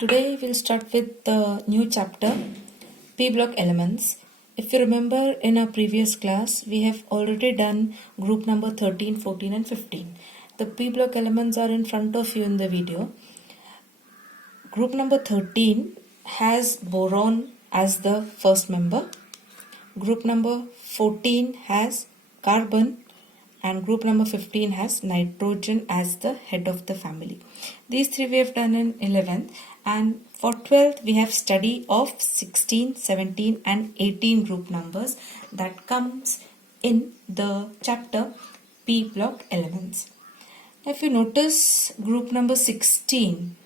Today we'll start with the new chapter, P block elements. If you remember in our previous class, we have already done group number 13, 14 and 15. The P block elements are in front of you in the video. Group number 13 has boron as the first member. Group number 14 has carbon and group number 15 has nitrogen as the head of the family. These three we have done in 11th, and for 12th we have study of 16, 17 and 18 group numbers that comes in the chapter P block elements. Now if you notice group number 16,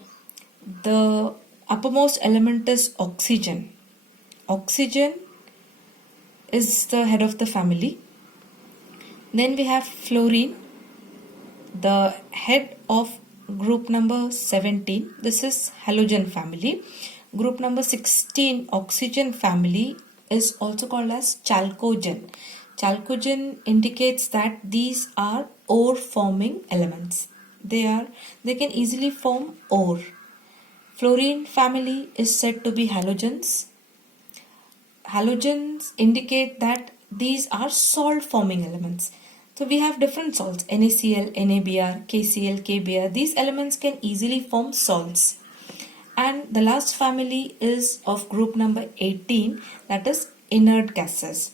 the uppermost element is oxygen. Oxygen is the head of the family. Then we have fluorine, the head of group number 17. This is halogen family. Group number 16, oxygen family, is also called as chalcogen. Chalcogen indicates that these are ore forming elements. They can easily form ore. Fluorine family is said to be halogens. Halogens indicate that these are salt forming elements. So we have different salts, NaCl, NaBr, KCl, KBr. These elements can easily form salts. And the last family is of group number 18, that is inert gases.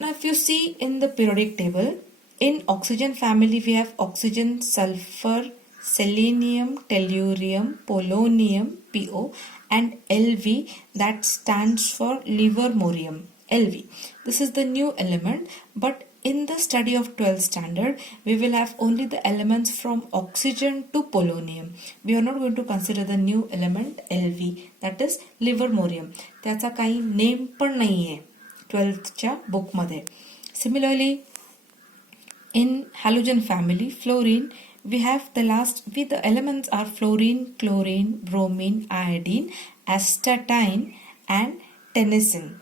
Now if you see in the periodic table, in oxygen family we have oxygen, sulfur, selenium, tellurium, polonium, PO and Lv, that stands for livermorium, Lv. This is the new element, but in the study of 12th standard, we will have only the elements from oxygen to polonium. We are not going to consider the new element Lv, that is livermorium. त्याचा काही name पण नाहीये 12th च्या book मध्ये. Similarly, in halogen family, fluorine, we have the elements are fluorine, chlorine, bromine, iodine, astatine and tennessine.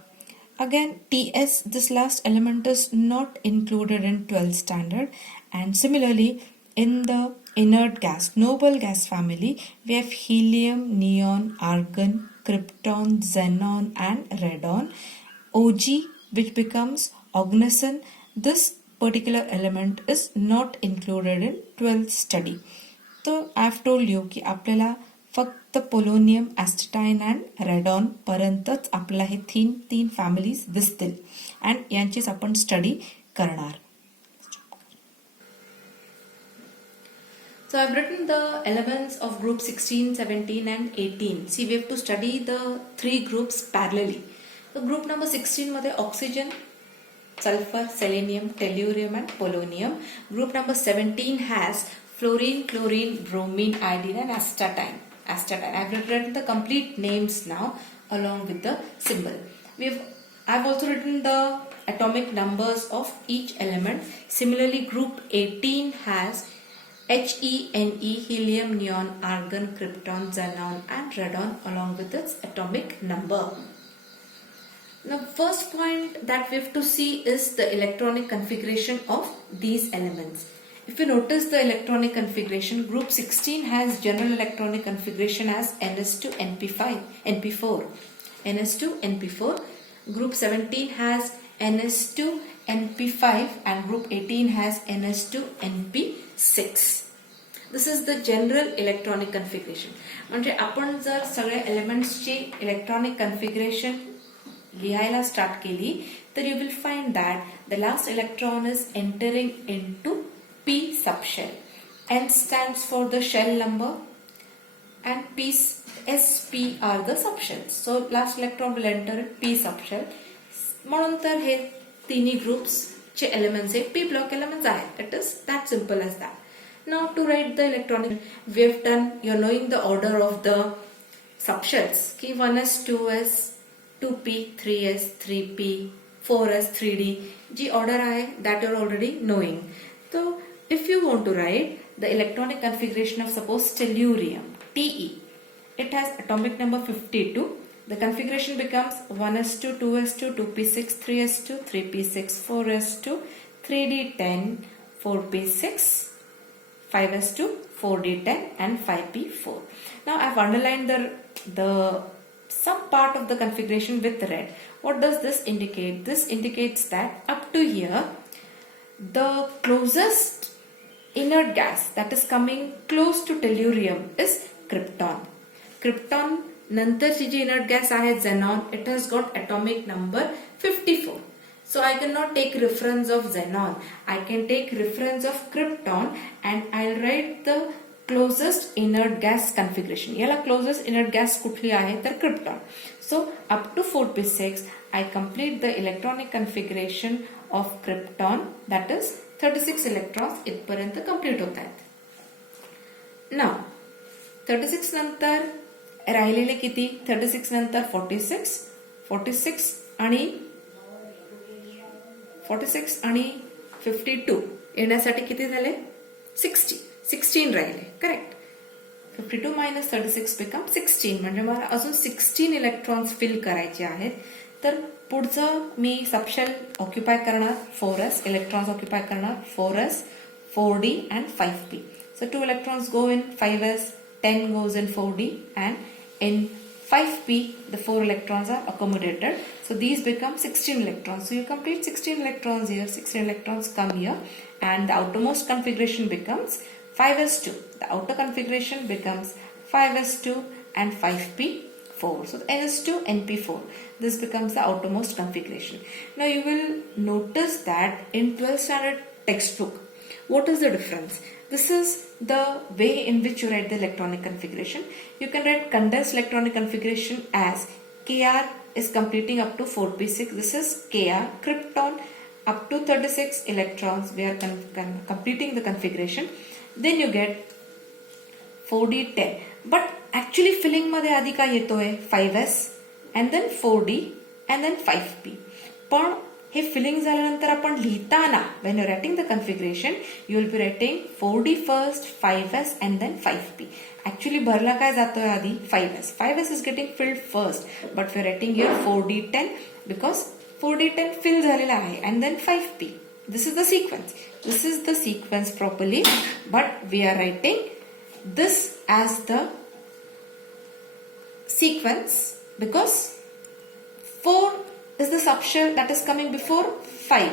Again, TS, this last element is not included in 12th standard. And similarly, in the inert gas, noble gas family, we have helium, neon, argon, krypton, xenon and radon. Og, which becomes oganesson, this particular element is not included in 12th study. So I have told you की आपल्याला फक्त polonium, ॲस्टेटाईन and radon पर्यंतच आपल्याला हे तीन families दिसतील and यांचीच आपण study करणार. So I've written the elements of group 16, 17 and 18. See, we have to study the three groups parallelly. So group number 16 मध्ये oxygen, sulfur, selenium, tellurium and polonium. Group number 17 has fluorine, chlorine, bromine, iodine and astatine. I've written the complete names now along with the symbol. I've also written the atomic numbers of each element. Similarly, group 18 has Hene, helium, neon, argon, krypton, xenon and radon along with its atomic number. Now, first point that we have to see is the electronic configuration of these elements. If you notice the electronic configuration, group 16 has general electronic configuration as Ns2 Np4. Ns2 Np4. Group 17 has Ns2 Np5 and group 18 has Ns2 Np6. This is the general electronic configuration. म्हणजे आपण जर सगळ्या एलिमेंट्सची electronic configuration लिहायला start केली तर you will find that the last electron is entering into P subshell. N stands for the shell number and SP are the subshells. So last electron will enter P subshell. म्हणून तर हे तिन्ही groups चे elements हे P block elements आहेत. It is that simple as that. Now to write the electronic, we have done, you're knowing the order of the subshells. Ki 1s, 2s, 2p, 3s, 3p, 4s, 3d. Ji order आहे that you're already knowing. So if you want to write the electronic configuration of suppose tellurium, Te, it has atomic number 52. The configuration becomes 1s2, 2s2, 2p6, 3s2, 3p6, 4s2, 3d10, 4p6, 5s2, 4d10 and 5p4. Now I've underlined the some part of the configuration with red. What does this indicate? This indicates that up to here the closest inert gas that is coming close to tellurium is krypton. Krypton नंतरची जी inert gas आहे xenon, it has got atomic number 54. So I cannot take reference of xenon. I can take reference of krypton and I'll write the closest inert gas configuration. याला closest inert gas कुठली आहे तर krypton. So up to 4p6 I complete the electronic configuration of krypton, that is 36 electrons इथपर्यंत complete होत आहेत. Now 36 नंतर राहिलेले किती? 36 नंतर 46 आणि 52 येण्यासाठी किती झाले? 16 राहिले. करेक्ट. 52 minus 36 become 16. म्हणजे मला अजून 16 इलेक्ट्रॉन्स फिल करायचे आहेत. तर पुढचं मी सबशेल ऑक्युपाय करणार 4s, इलेक्ट्रॉन्स ऑक्युपाय करणार 4s, 4d and 5p. So 2 electrons go in 5s, 10 goes in 4d, and in 5p the 4 electrons are accommodated. So these become 16 electrons. So you complete 16 electrons here, 16 electrons come here, and the outermost configuration becomes 5s2. The outer configuration becomes 5s2 and 5p4. So ns2 np4. This becomes the outermost configuration. Now you will notice that in 12th standard textbook, what is the difference? This is the way in which you write the electronic configuration. You can write condensed electronic configuration as Kr is completing up to 4p6. This is Kr. Krypton up to 36 electrons. We are completing the configuration. Then you get 4d10. But actually filling मध्ये आधी काय येतोय? 5s and then 4d and then 5p. पण हे filling झाल्यानंतर आपण लिहिताना when you're writing the configuration you will be writing 4d first, 5s and then 5p. Actually भरला काय जातोय आधी? 5s. 5s is getting filled first, but we're writing here 4d10 because 4d10 fill झालेला आहे and then 5p. This is the sequence. This is the sequence properly, but we are writing this as the sequence because 4 is the subshell that is coming before 5.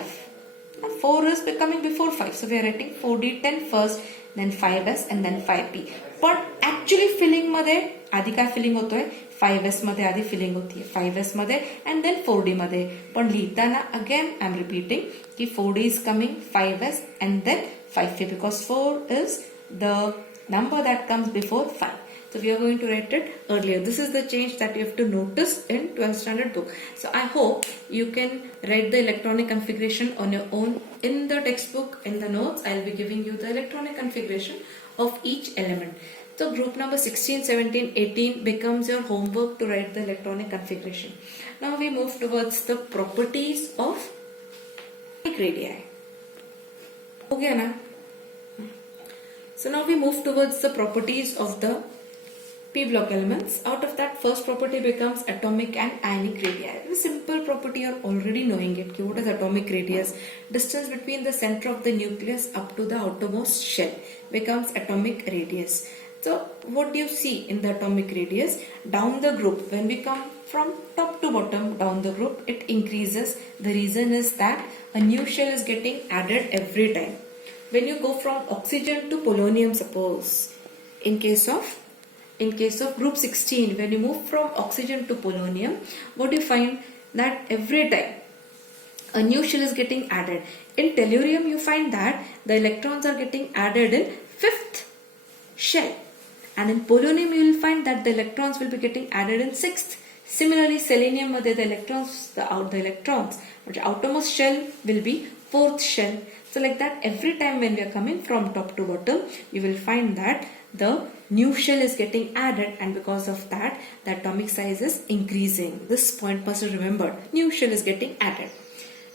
4 is coming before 5. So we are writing 4d10 first, then 5s and then 5p. But actually filling मध्ये आधी काय filling होतोय? 5s मध्ये आधी filling होतीये. 5s मध्ये and then 4d मध्ये. पण लिहिताना again I am repeating की 4d is coming 5s and then 5p because 4 is the number that comes before 5. So we are going to write it earlier. This is the change that you have to notice in 12th standard book. So I hope you can write the electronic configuration on your own in the textbook. In the notes, I will be giving you the electronic configuration of each element. So group number 16, 17, 18 becomes your homework to write the electronic configuration. Now we move towards the properties of radii. Okay, na? So now we move towards the properties of the p block elements. Out of that, first property becomes atomic and ionic radii. The simple property you are already knowing it. What is atomic radius? Distance between the center of the nucleus up to the outermost shell becomes atomic radius. So what do you see in the atomic radius? Down the group, when we come from top to bottom down the group, it increases. The reason is that a new shell is getting added every time. When you go from oxygen to polonium, suppose in case of group 16, when you move from oxygen to polonium, what do you find? That every time a new shell is getting added. In tellurium, you find that the electrons are getting added in 5th shell. And in polonium, you will find that the electrons will be getting added in 6th. Similarly, selenium, the electrons, which outermost shell will be 4th shell. So like that, every time when we are coming from top to bottom, you will find that the new shell is getting added, and because of that, the atomic size is increasing. This point must be remembered. New shell is getting added.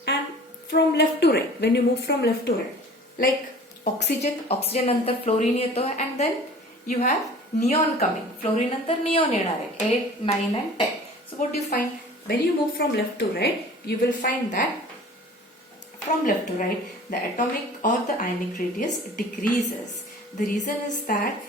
And from left to right, when you move from left to right, like oxygen नंतर fluorine येतो, and then you have neon coming. Fluorine नंतर neon येणार आहे. 8, 9 and 10. So what do you find? When you move from left to right, you will find that from left to right, the atomic or the ionic radius decreases. The reason is that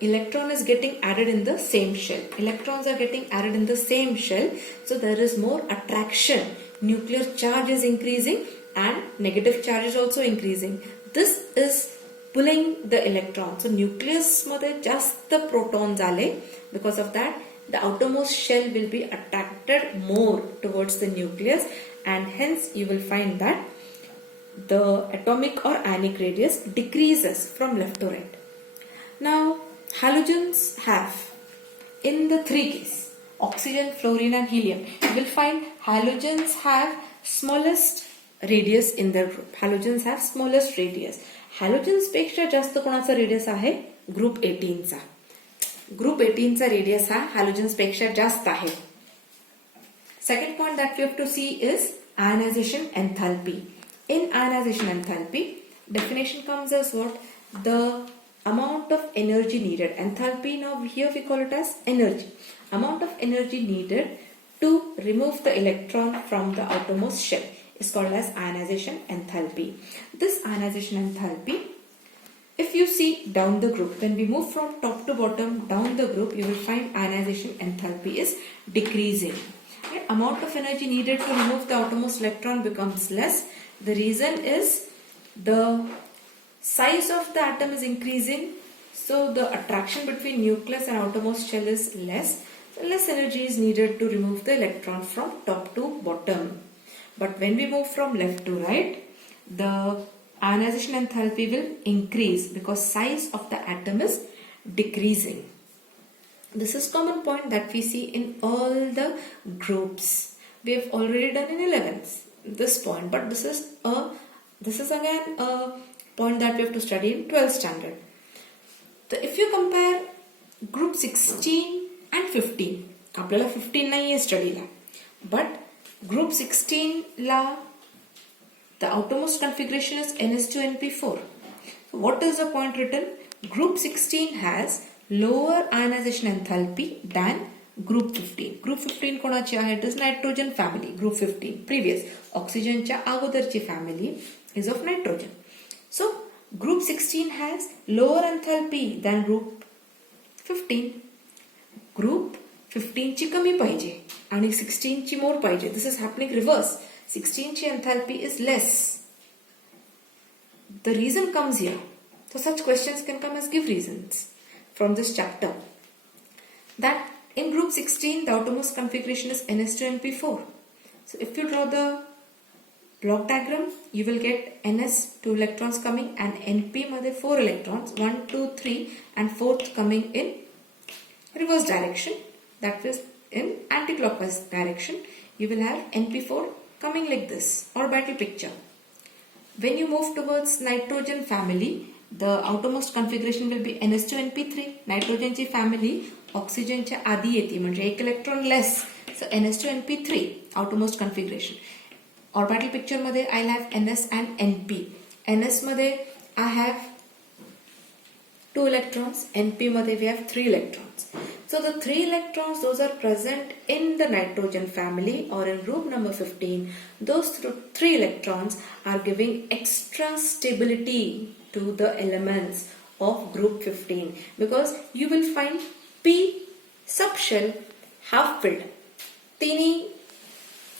electron is getting added in the same shell. Electrons are getting added in the same shell, so there is more attraction. Nuclear charge is increasing and negative charge is also increasing. This is pulling the electron. So nucleus मध्ये जास्त protons आले. Because of that, the outermost shell will be attracted more towards the nucleus, and hence you will find that the atomic or ionic radius decreases from left to right. Now, halogens have, in the three cases, oxygen, fluorine and helium, you will find halogens have smallest radius in their group. Halogens have smallest radius. Halogens पेक्षा जास्त कोणाचा radius आहे? Group 18 चा. Group 18 चा radius हा halogens पेक्षा जास्त आहे. Second point that we have to see is ionization enthalpy. In ionization enthalpy, definition comes as what? The amount of energy needed. Enthalpy, now here we call it as energy. Amount of energy needed to remove the electron from the outermost shell is called as ionization enthalpy. This ionization enthalpy, if you see down the group, when we move from top to bottom down the group, you will find ionization enthalpy is decreasing. The amount of energy needed to remove the outermost electron becomes less. The reason is the size of the atom is increasing, so the attraction between nucleus and outermost shell is less. So less energy is needed to remove the electron from top to bottom. But when we move from left to right, the ionization enthalpy will increase because size of the atom is decreasing. This is common point that we see in all the groups. We have already done in 11th this point, but this is again a point that we have to study in 12th standard. So if you compare group 16 and 15, आपल्याला 15 नाही आहे स्टडीला, but group 16 La the outermost configuration is NS2NP4. So what is the point written? Group 16 has lower ionization enthalpy than group 15. Group 15 कोणाची आहे? It is nitrogen family. Group 15 previous oxygen च्या अगोदरची family is of nitrogen. So group 16 has lower enthalpy than group 15. Group 15 ची कमी पाहिजे आणि 16 ची more पाहिजे. This is happening reverse. 16 ची enthalpy is less. The reason comes here. So such questions can come as give reasons from this chapter. That in group 16 the outermost configuration is NS2NP4. So if you draw the block diagram, you will get NS 2 electrons coming and NP मध्ये 4 electrons, 1, 2, 3 and 4th coming in reverse direction, that is in anti-clockwise direction. You will have NP4 coming like this, orbital picture. When you move towards nitrogen family, the outermost configuration will be NS2NP3. Nitrogen ची family oxygen च्या आधी येते, म्हणजे एक electron less. So NS2NP3 outermost configuration. Orbital picture मध्ये I'll have NS and NP. NS मध्ये I have 2 electrons. NP मध्ये we have 3 electrons. So the 3 electrons, those are present in the nitrogen family or in group number 15. Those 3 electrons are giving extra stability to the elements of group 15, because you will find P subshell half filled. तिन्ही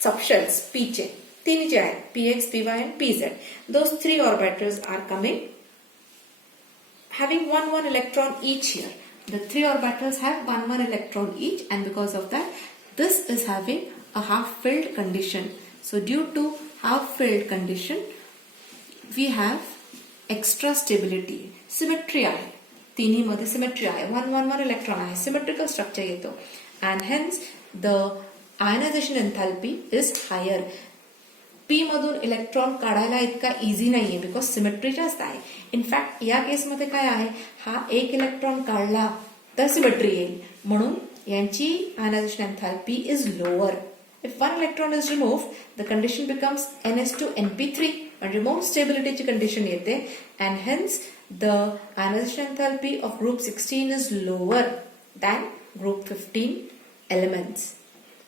subshells P चे तिन्ही जे आहेत Px, Py and Pz. Those 3 orbitals are coming having one electron each here. The 3 orbitals have one electron each, and because of that, this is having a half-filled condition. So due to half-filled condition, we have extra stability. Symmetry आहे. तिन्ही मध्ये symmetry आहे. one electron आहे. Symmetrical structure येतो. And hence, the ionization enthalpy is higher. P मधून electron काढायला इतका easy नाहीये बिकॉज सिमेट्री जास्त आहे. इनफॅक्ट या केसमध्ये काय आहे, हा एक इलेक्ट्रॉन काढला तर सिमेट्री येईल, म्हणून यांची ionization enthalpy is lower. If one electron is removed the condition becomes NS2NP3, म्हणजे मोर स्टेबिलिटीची कंडिशन येते, and hence the ionization enthalpy of group 16 is lower than group 15 elements.